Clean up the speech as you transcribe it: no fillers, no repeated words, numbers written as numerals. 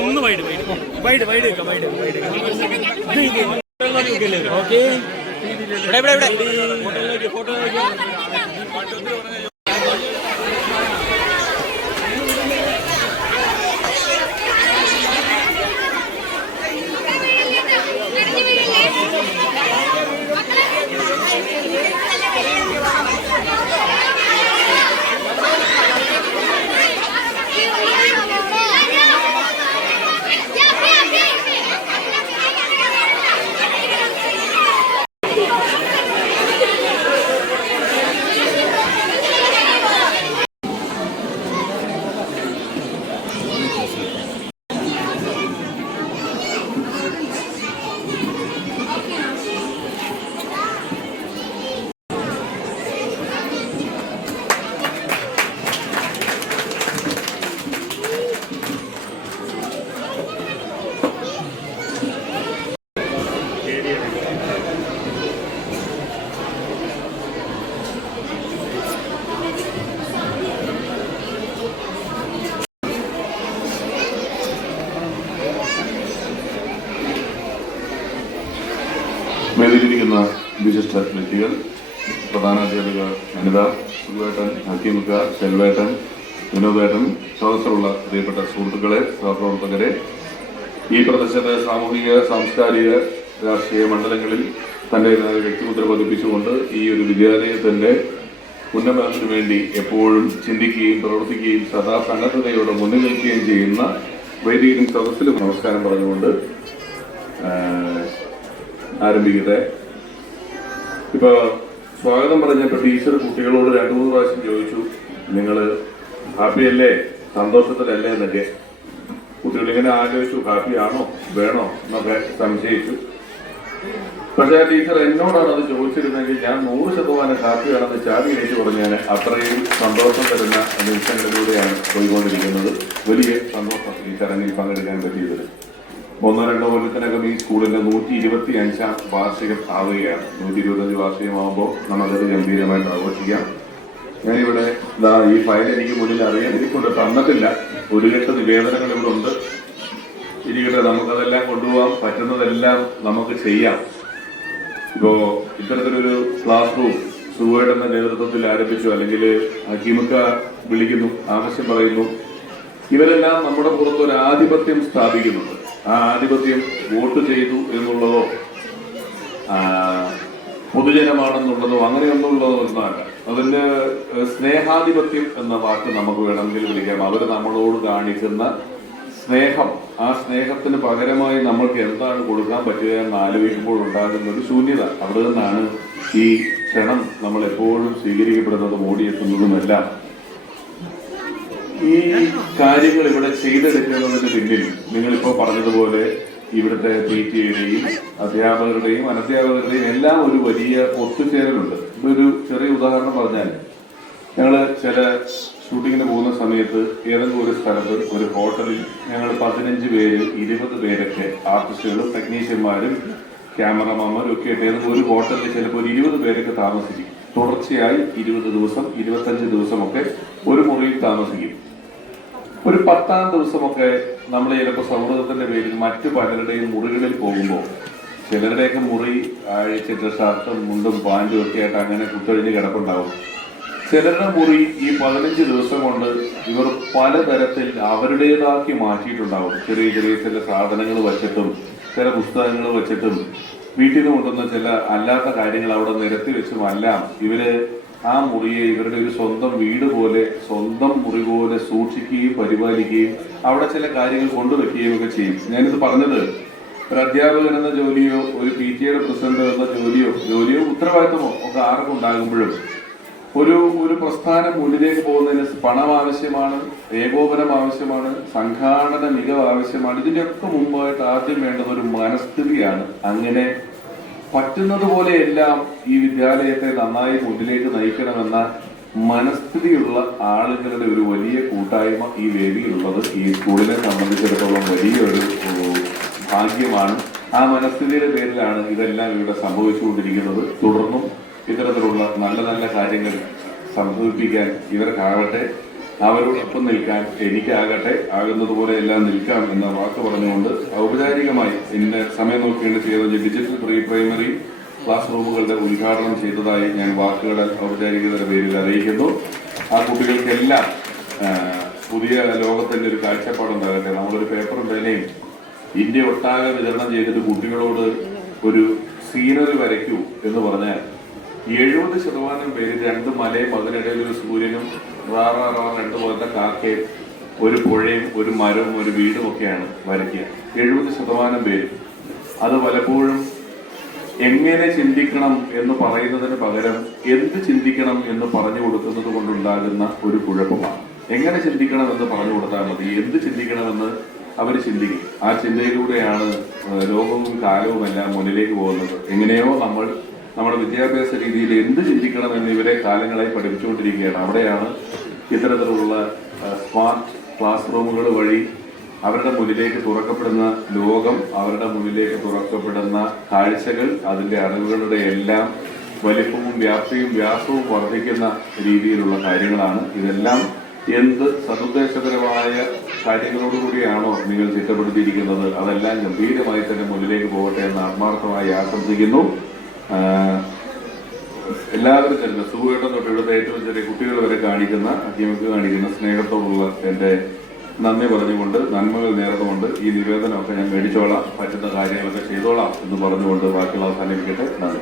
ഒന്ന് wide okay photo വേദിയിലിരിക്കുന്ന വിശിഷ്ട വ്യക്തികൾ, പ്രധാനാധ്യാപിക അനിത, സുഖേട്ടൻ, ഹക്കീമുക്ക, സെൽവേട്ടൻ, വിനോദേട്ടൻ, സദസ്സിലുള്ള പ്രിയപ്പെട്ട സുഹൃത്തുക്കളെ, സഹപ്രവർത്തകരെ, ഈ പ്രദേശത്തെ സാമൂഹിക, സാംസ്കാരിക, രാഷ്ട്രീയ മണ്ഡലങ്ങളിൽ തൻ്റെതായ വ്യക്തിമുദ്ര പതിപ്പിച്ചുകൊണ്ട് ഈ ഒരു വിദ്യാലയത്തിൻ്റെ ഉന്നമനത്തിനു വേണ്ടി എപ്പോഴും ചിന്തിക്കുകയും പ്രവർത്തിക്കുകയും സദാ സന്നദ്ധതയോടെ മുന്നിൽ നിൽക്കുകയും ചെയ്യുന്ന വേദിയിലും സദസ്സിലും നമസ്കാരം പറഞ്ഞുകൊണ്ട് ആരംഭിക്കട്ടെ. ഇപ്പോൾ സ്വാഗതം പറഞ്ഞപ്പോൾ ടീച്ചർ കുട്ടികളോട് 2-3 പ്രാവശ്യം ചോദിച്ചു, നിങ്ങൾ ഹാപ്പിയല്ലേ, സന്തോഷത്തിലല്ലേ എന്നൊക്കെ. കുട്ടികളിങ്ങനെ ആലോചിച്ചു, ഹാപ്പിയാണോ വേണോ എന്നൊക്കെ സംശയിച്ചു. പക്ഷേ ആ ടീച്ചർ എന്നോടാണ് അത് ചോദിച്ചിരുന്നെങ്കിൽ ഞാൻ 100% ഹാപ്പിയാണെന്ന് ചാടി എണീറ്റ് പറഞ്ഞാൽ അത്രയും സന്തോഷം തരുന്ന നിമിഷങ്ങളിലൂടെയാണ് പോയിക്കൊണ്ടിരിക്കുന്നത്. വലിയ സന്തോഷം ഈ ചടങ്ങിൽ പങ്കെടുക്കാൻ പറ്റിയതിൽ. 1-2 കൊല്ലത്തിനകം ഈ സ്കൂളിന്റെ 125ാം വാർഷികം ആവുകയാണ്. 125 വാർഷികമാകുമ്പോൾ നമുക്കത് ഗംഭീരമായിട്ട് ആഘോഷിക്കാം. ഞാനിവിടെ ഈ ഫയൽ എനിക്ക് മുന്നിൽ എനിക്കൊണ്ട് തന്നിട്ടില്ല. ഒരു കെട്ട് നിവേദനങ്ങൾ ഇവിടെ ഉണ്ട്. ഇരിക്കട്ടെ, നമുക്കതെല്ലാം കൊണ്ടുപോകാം, പറ്റുന്നതെല്ലാം നമുക്ക് ചെയ്യാം. ഇപ്പോ ഇത്തരത്തിലൊരു ക്ലാസ് റൂം സുഖയുടെ നേതൃത്വത്തിൽ ആരംഭിച്ചു, അല്ലെങ്കിൽ ഹക്കീമുക്ക വിളിക്കുന്നു, ആവശ്യം പറയുന്നു. ഇവരെല്ലാം നമ്മുടെ പുറത്തൊരു ആധിപത്യം സ്ഥാപിക്കുന്നുണ്ട്. ആ ആധിപത്യം വോട്ട് ചെയ്തു എന്നുള്ളതോ പൊതുജനമാണെന്നുള്ളതോ അങ്ങനെയൊന്നുള്ളതോ ഒന്നല്ല. അതിന്റെ സ്നേഹാധിപത്യം എന്ന വാക്ക് നമുക്ക് വേണമെങ്കിൽ വിളിക്കാം. അവർ നമ്മളോട് കാണിക്കുന്ന സ്നേഹം, ആ സ്നേഹത്തിന് പകരമായി നമ്മൾക്ക് എന്താണ് കൊടുക്കാൻ പറ്റുക എന്ന് ആലോചിക്കുമ്പോൾ ഉണ്ടാകുന്ന ഒരു ശൂന്യത. അവിടെ നിന്നാണ് ഈ ക്ഷണം നമ്മൾ എപ്പോഴും സ്വീകരിക്കപ്പെടുന്നതും ഓടിയെത്തുന്നതുമെല്ലാം. ഈ കാര്യങ്ങൾ ഇവിടെ ചെയ്തെടുക്കുന്നതിന് പിന്നിൽ നിങ്ങളിപ്പോൾ പറഞ്ഞതുപോലെ ഇവിടുത്തെ PTA-യുടെയും അധ്യാപകരുടെയും അനധ്യാപകരുടെയും എല്ലാം ഒരു വലിയ ഒത്തുചേരലുണ്ട്. ഇതൊരു ചെറിയ ഉദാഹരണം പറഞ്ഞാൽ, ഞങ്ങൾ ചില ഷൂട്ടിങ്ങിന് പോകുന്ന സമയത്ത് ഏതെങ്കിലും ഒരു സ്ഥലത്ത് ഒരു ഹോട്ടലിൽ ഞങ്ങൾ 15 പേര് 20 പേരൊക്കെ ആർട്ടിസ്റ്റുകളും ടെക്നീഷ്യന്മാരും ക്യാമറമാന്മാരും ഒക്കെ ആയിട്ട് ഏതെങ്കിലും ഒരു ഹോട്ടലിൽ ചിലപ്പോൾ ഒരു 20 പേരൊക്കെ താമസിക്കും. തുടർച്ചയായി 20 ദിവസം 25 ദിവസമൊക്കെ ഒരു മുറിയിൽ താമസിക്കും. ഒരു 10ാം ദിവസമൊക്കെ നമ്മൾ ചിലപ്പോൾ സൗഹൃദത്തിന്റെ പേരിൽ മറ്റു പലരുടെയും മുറികളിൽ പോകുമ്പോൾ ചിലരുടെയൊക്കെ മുറി അഴിച്ചിട്ട് ഷർട്ടും മുണ്ടും പാൻറ്റും ഒക്കെ ആയിട്ട് അങ്ങനെ കുത്തൊഴിഞ്ഞ് കിടപ്പുണ്ടാവും. ചിലരുടെ മുറി ഈ 15 ദിവസം കൊണ്ട് ഇവർ പലതരത്തിൽ അവരുടേതാക്കി മാറ്റിയിട്ടുണ്ടാവും. ചെറിയ ചെറിയ ചില സാധനങ്ങൾ വെച്ചിട്ടും ചില പുസ്തകങ്ങൾ വെച്ചിട്ടും വീട്ടിൽ നിന്ന് കൊണ്ടുവന്ന ചില അല്ലാത്ത കാര്യങ്ങൾ അവിടെ നിരത്തി വെച്ചുമെല്ലാം ഇവര് ആ മുറിയെ ഇവരുടെ ഒരു സ്വന്തം വീട് പോലെ, സ്വന്തം മുറി പോലെ സൂക്ഷിക്കുകയും പരിപാലിക്കുകയും അവിടെ ചില കാര്യങ്ങൾ കൊണ്ടുവെക്കുകയും ഒക്കെ ചെയ്യും. ഞാനിത് പറഞ്ഞത് ഒരു അധ്യാപകൻ എന്ന ജോലിയോ ഒരു PTA-യുടെ പ്രസിഡന്റ് എന്ന ജോലിയോ ഉത്തരവാദിത്തമോ ഒക്കെ ആർക്കും ഉണ്ടാകുമ്പോഴും ഒരു പ്രസ്ഥാനം മുന്നിലേക്ക് പോകുന്നതിന് പണം ആവശ്യമാണ്, ഏകോപനം ആവശ്യമാണ്, സംഘാടന മികവ് ആവശ്യമാണ്. ഇതിന്റെയൊക്കെ മുമ്പായിട്ട് ആദ്യം വേണ്ടത് ഒരു മനസ്ഥിതിയാണ്. അങ്ങനെ പറ്റുന്നത് പോലെയെല്ലാം ഈ വിദ്യാലയത്തെ നന്നായി മുന്നിലേക്ക് നയിക്കണമെന്ന മനസ്ഥിതിയുള്ള ആളുകളുടെ ഒരു വലിയ കൂട്ടായ്മ ഈ വേദിയിലുള്ളത് ഈ സ്കൂളിനെ സംബന്ധിച്ചിടത്തോളം വലിയൊരു ഭാഗ്യമാണ്. ആ മനസ്ഥിതിയുടെ പേരിലാണ് ഇതെല്ലാം ഇവിടെ സംഭവിച്ചുകൊണ്ടിരിക്കുന്നത്. തുടർന്നും ഇത്തരത്തിലുള്ള നല്ല നല്ല കാര്യങ്ങൾ സംഭവിപ്പിക്കാൻ ഇവർക്കാകട്ടെ, അവരോടൊപ്പം നിൽക്കാൻ എനിക്കാകട്ടെ, ആകുന്നത് പോലെ എല്ലാം നിൽക്കാം എന്ന വാക്ക് പറഞ്ഞുകൊണ്ട് ഔപചാരികമായി ഇന്ന് സമയം നോക്കിയാണ് ചെയ്തത് ഡിജിറ്റൽ പ്രീ പ്രൈമറി ക്ലാസ് റൂമുകളുടെ ഉദ്ഘാടനം ചെയ്തതായി ഞാൻ വാക്കുകളുടെ ഔപചാരികതയുടെ പേരിൽ അറിയിക്കുന്നു. ആ കുട്ടികൾക്കെല്ലാം പുതിയ ലോകത്തിന്റെ ഒരു കാഴ്ചപ്പാടുണ്ടാകട്ടെ. നമ്മളൊരു പേപ്പറും പേനയും ഇന്ത്യ ഒട്ടാകെ വിതരണം ചെയ്തിട്ട് കുട്ടികളോട് ഒരു സീനറി വരയ്ക്കൂ എന്ന് പറഞ്ഞാൽ 70% പേര് 2 മലയും അതിനിടയിൽ ഒരു സൂര്യനും രണ്ട് പോലത്തെ കാക്കയും ഒരു പുഴയും ഒരു മരവും ഒരു വീടും ഒക്കെയാണ് വരയ്ക്കുക. 70% പേര്. അത് പലപ്പോഴും എങ്ങനെ ചിന്തിക്കണം എന്ന് പറയുന്നതിന് പകരം എന്ത് ചിന്തിക്കണം എന്ന് പറഞ്ഞു കൊടുക്കുന്നത് കൊണ്ടുണ്ടാകുന്ന ഒരു കുഴപ്പമാണ്. എങ്ങനെ ചിന്തിക്കണം എന്ന് പറഞ്ഞു കൊടുത്താൽ മതി, എന്ത് ചിന്തിക്കണമെന്ന് അവർ ചിന്തിക്കും. ആ ചിന്തയിലൂടെയാണ് ലോകവും കാലവും എല്ലാം മുന്നിലേക്ക് പോകുന്നത്. എങ്ങനെയോ നമ്മൾ നമ്മുടെ വിദ്യാഭ്യാസ രീതിയിൽ എന്ത് ചിന്തിക്കണം എന്ന് ഇവരെ കാലങ്ങളായി പഠിപ്പിച്ചുകൊണ്ടിരിക്കുകയാണ്. അവിടെയാണ് ഇത്തരത്തിലുള്ള സ്മാർട്ട് ക്ലാസ് റൂമുകൾ വഴി അവരുടെ മുന്നിലേക്ക് തുറക്കപ്പെടുന്ന ലോകം, അവരുടെ മുന്നിലേക്ക് തുറക്കപ്പെടുന്ന കാഴ്ചകൾ, അതിൻ്റെ അറിവുകളുടെ എല്ലാം വലിപ്പവും വ്യാപ്തിയും വ്യാസവും വർദ്ധിക്കുന്ന രീതിയിലുള്ള കാര്യങ്ങളാണ്. ഇതെല്ലാം എന്ത് സതുദ്ദേശപരമായ കാര്യങ്ങളോടുകൂടിയാണോ നിങ്ങൾ ചിട്ടപ്പെടുത്തിയിരിക്കുന്നത്, അതെല്ലാം ഗംഭീരമായി തന്നെ മുന്നിലേക്ക് പോകട്ടെ എന്ന് ആത്മാർത്ഥമായി ആശംസിക്കുന്നു. എല്ലാവരും തന്നെ സുഖമായിട്ടും തൊട്ട് ഇവിടുത്തെ ഏറ്റവും ചെറിയ കുട്ടികൾ വരെ കാണിക്കുന്ന അധ്യാപകർക്ക് കാണിക്കുന്ന സ്നേഹത്തോടുള്ള എൻ്റെ നന്ദി പറഞ്ഞുകൊണ്ട്, നന്മകൾ നേർന്നുകൊണ്ട് ഈ നിവേദനമൊക്കെ ഞാൻ മേടിച്ചോളാം, പറ്റുന്ന കാര്യങ്ങളൊക്കെ ചെയ്തോളാം എന്ന് പറഞ്ഞുകൊണ്ട് വാക്കുകൾ അവസാനിപ്പിക്കട്ടെ. നന്ദി.